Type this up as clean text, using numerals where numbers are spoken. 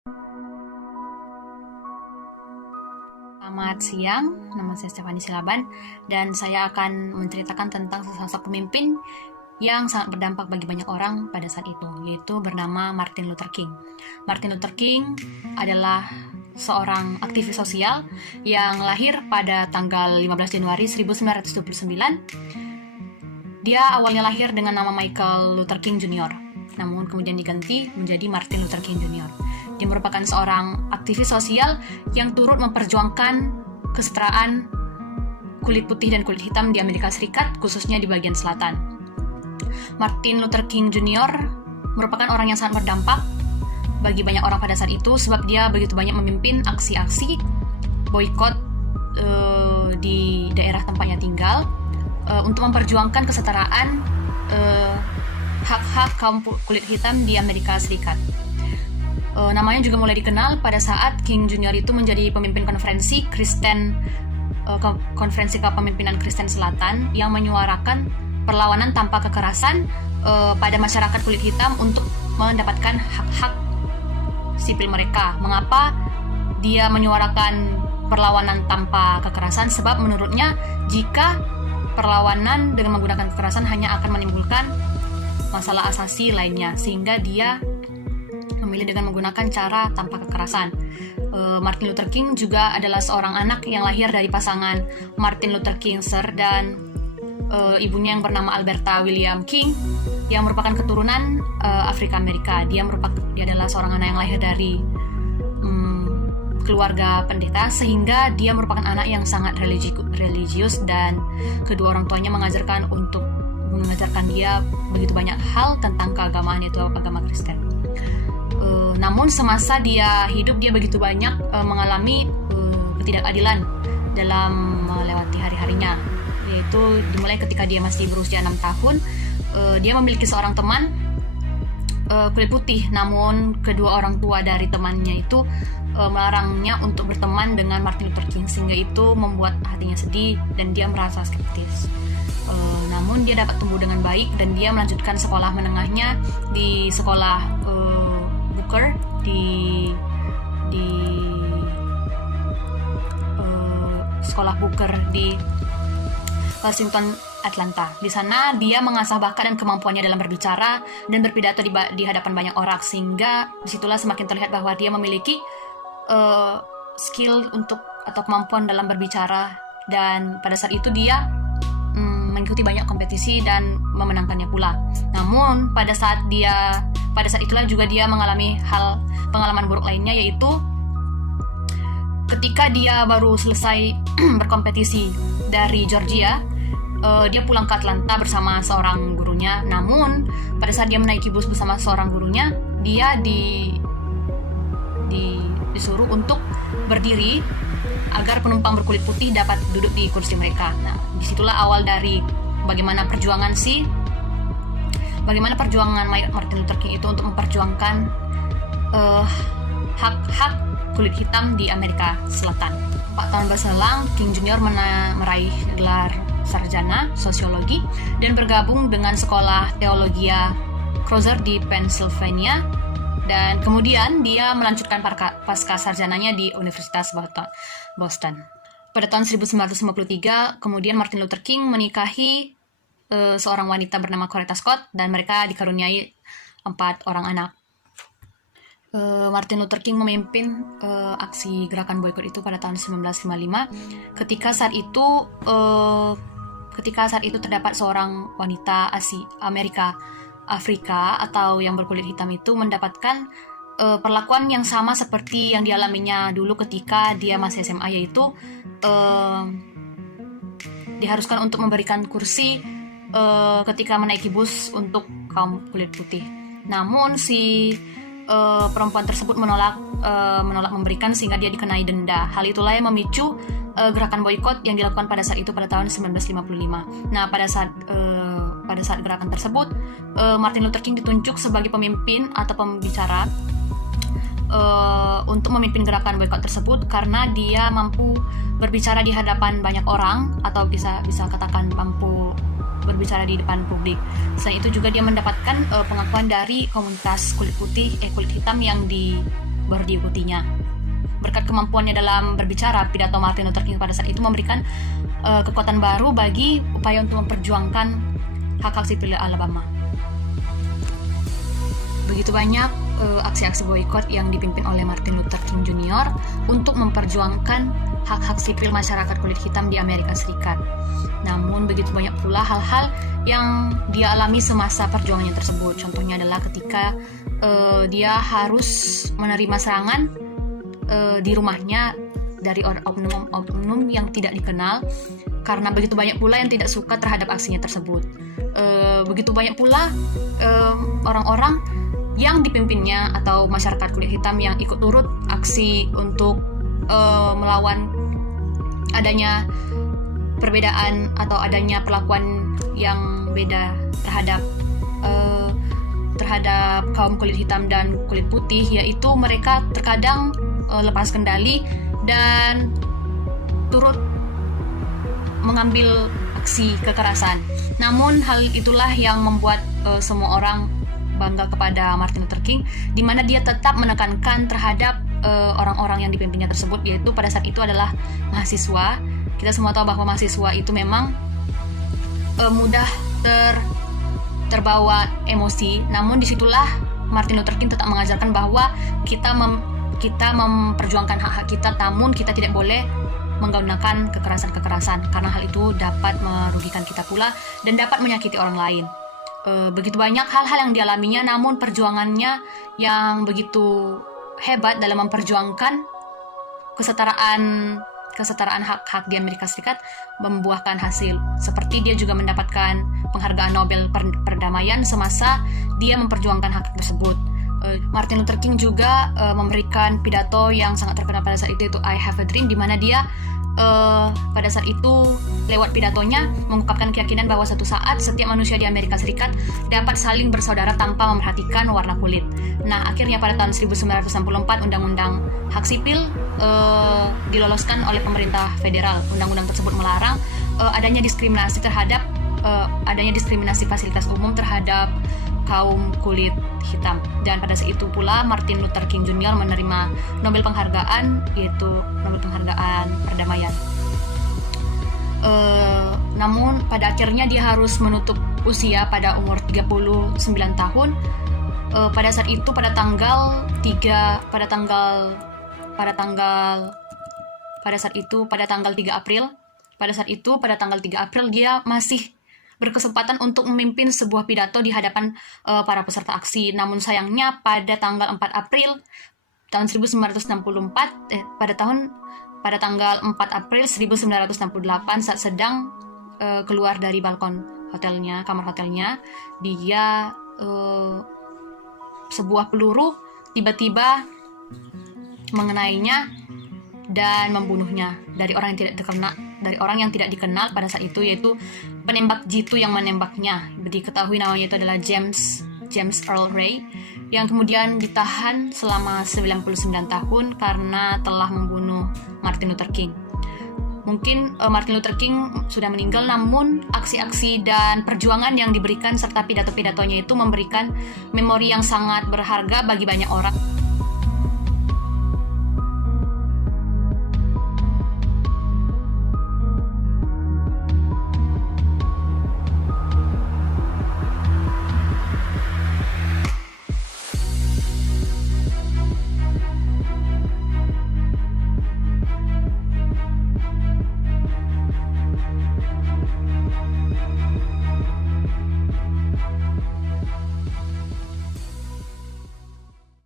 Selamat siang, nama saya Stefani Silaban dan saya akan menceritakan tentang sosok pemimpin yang sangat berdampak bagi banyak orang pada saat itu, yaitu bernama Martin Luther King. Martin Luther King adalah seorang aktivis sosial yang lahir pada tanggal 15 Januari 1929. Dia awalnya lahir dengan nama Michael Luther King Jr., namun kemudian diganti menjadi Martin Luther King Jr. Dia merupakan seorang aktivis sosial yang turut memperjuangkan kesetaraan kulit putih dan kulit hitam di Amerika Serikat, khususnya di bagian selatan. Martin Luther King Jr. merupakan orang yang sangat berdampak bagi banyak orang pada saat itu, sebab dia begitu banyak memimpin aksi-aksi boikot di daerah tempatnya tinggal untuk memperjuangkan kesetaraan hak-hak kaum kulit hitam di Amerika Serikat. Namanya juga mulai dikenal pada saat King Jr. itu menjadi pemimpin konferensi kepemimpinan Kristen Selatan yang menyuarakan perlawanan tanpa kekerasan pada masyarakat kulit hitam untuk mendapatkan hak-hak sipil mereka. Mengapa dia menyuarakan perlawanan tanpa kekerasan? Sebab menurutnya jika perlawanan dengan menggunakan kekerasan hanya akan menimbulkan masalah asasi lainnya, sehingga dia memilih dengan menggunakan cara tanpa kekerasan. Martin Luther King juga adalah seorang anak yang lahir dari pasangan Martin Luther King Sr. dan ibunya yang bernama Alberta William King yang merupakan keturunan Afrika Amerika. Dia adalah seorang anak yang lahir dari keluarga pendeta, sehingga dia merupakan anak yang sangat religius dan kedua orang tuanya mengajarkan dia begitu banyak hal tentang keagamaan, yaitu agama Kristen. Namun semasa dia hidup, dia begitu banyak mengalami ketidakadilan dalam melewati hari-harinya, yaitu dimulai ketika dia masih berusia 6 tahun. Dia memiliki seorang teman kulit putih, namun kedua orang tua dari temannya itu melarangnya untuk berteman dengan Martin Luther King, sehingga itu membuat hatinya sedih dan dia merasa skeptis. Namun dia dapat tumbuh dengan baik dan dia melanjutkan sekolah menengahnya di sekolah Booker di sekolah Booker di Washington, Atlanta. Di sana dia mengasah bakat dan kemampuannya dalam berbicara dan berpidato di hadapan banyak orang, sehingga disitulah semakin terlihat bahwa dia memiliki skill atau kemampuan dalam berbicara, dan pada saat itu dia mengikuti banyak kompetisi dan memenangkannya pula. Namun pada saat itulah juga dia mengalami pengalaman buruk lainnya, yaitu ketika dia baru selesai berkompetisi dari Georgia, dia pulang ke Atlanta bersama seorang gurunya. Namun pada saat dia menaiki bus bersama seorang gurunya, dia disuruh untuk berdiri agar penumpang berkulit putih dapat duduk di kursi mereka. Nah, disitulah awal dari bagaimana perjuangan Martin Luther King itu untuk memperjuangkan hak-hak kulit hitam di Amerika Selatan. 4 tahun berselang, King Jr. meraih gelar sarjana sosiologi dan bergabung dengan sekolah teologia Crozer di Pennsylvania, dan kemudian dia melanjutkan pasca sarjananya di Universitas Boston. Pada tahun 1953, kemudian Martin Luther King menikahi seorang wanita bernama Coretta Scott dan mereka dikaruniai 4 orang anak. Martin Luther King memimpin aksi gerakan boikot itu pada tahun 1955 ketika saat itu terdapat seorang wanita Afrika atau yang berkulit hitam itu mendapatkan perlakuan yang sama seperti yang dialaminya dulu ketika dia masih SMA, yaitu diharuskan untuk memberikan kursi ketika menaiki bus untuk kaum kulit putih. Namun si perempuan tersebut menolak memberikan, sehingga dia dikenai denda. Hal itulah yang memicu gerakan boikot yang dilakukan pada saat itu pada tahun 1955. Nah, pada saat gerakan tersebut, Martin Luther King ditunjuk sebagai pemimpin atau pembicara untuk memimpin gerakan boikot tersebut karena dia mampu berbicara di hadapan banyak orang, atau bisa katakan mampu berbicara di depan publik. Selain itu juga dia mendapatkan pengakuan dari komunitas kulit hitam yang baru diikutinya. Berkat kemampuannya dalam berbicara, pidato Martin Luther King pada saat itu memberikan kekuatan baru bagi upaya untuk memperjuangkan hak-hak sipil Alabama. Begitu banyak aksi-aksi boikot yang dipimpin oleh Martin Luther King Jr. untuk memperjuangkan hak-hak sipil masyarakat kulit hitam di Amerika Serikat. Namun begitu banyak pula hal-hal yang dia alami semasa perjuangannya tersebut. Contohnya adalah ketika dia harus menerima serangan di rumahnya dari oknum yang tidak dikenal, karena begitu banyak pula yang tidak suka terhadap aksinya tersebut. Begitu banyak pula orang-orang yang dipimpinnya atau masyarakat kulit hitam yang ikut turut aksi untuk melawan adanya perbedaan atau adanya perlakuan yang beda terhadap kaum kulit hitam dan kulit putih, yaitu mereka terkadang lepas kendali dan turut mengambil aksi kekerasan. Namun hal itulah yang membuat semua orang bangga kepada Martin Luther King, di mana dia tetap menekankan terhadap orang-orang yang dipimpinnya tersebut, yaitu pada saat itu adalah mahasiswa. Kita semua tahu bahwa mahasiswa itu memang mudah terbawa emosi, namun disitulah Martin Luther King tetap mengajarkan bahwa kita memperjuangkan hak-hak kita, namun kita tidak boleh menggunakan kekerasan-kekerasan, karena hal itu dapat merugikan kita pula dan dapat menyakiti orang lain. Begitu banyak hal-hal yang dialaminya, namun perjuangannya yang begitu hebat dalam memperjuangkan kesetaraan hak-hak di Amerika Serikat membuahkan hasil. Seperti dia juga mendapatkan penghargaan Nobel perdamaian semasa dia memperjuangkan hak tersebut. Martin Luther King juga memberikan pidato yang sangat terkenal pada saat itu, yaitu I Have a Dream, di mana dia pada saat itu lewat pidatonya mengungkapkan keyakinan bahwa suatu saat setiap manusia di Amerika Serikat dapat saling bersaudara tanpa memperhatikan warna kulit. Nah, akhirnya pada tahun 1964 Undang-Undang Hak Sipil diloloskan oleh pemerintah federal. Undang-undang tersebut melarang adanya diskriminasi fasilitas umum terhadap kaum kulit hitam. Dan pada saat itu pula Martin Luther King Jr. menerima Nobel penghargaan, yaitu Nobel penghargaan perdamaian. Namun pada akhirnya dia harus menutup usia pada umur 39 tahun. Pada saat itu pada tanggal 3 April dia masih berkesempatan untuk memimpin sebuah pidato di hadapan para peserta aksi. Namun sayangnya pada tanggal 4 April tahun 1968 pada tanggal 4 April 1968 saat sedang keluar dari balkon kamar hotelnya, dia sebuah peluru tiba-tiba mengenainya dan membunuhnya dari orang yang tidak dikenal pada saat itu, yaitu penembak jitu yang menembaknya. Diketahui namanya itu adalah James Earl Ray, yang kemudian ditahan selama 99 tahun karena telah membunuh Martin Luther King. Mungkin Martin Luther King sudah meninggal, namun aksi-aksi dan perjuangan yang diberikan serta pidato-pidatonya itu memberikan memori yang sangat berharga bagi banyak orang.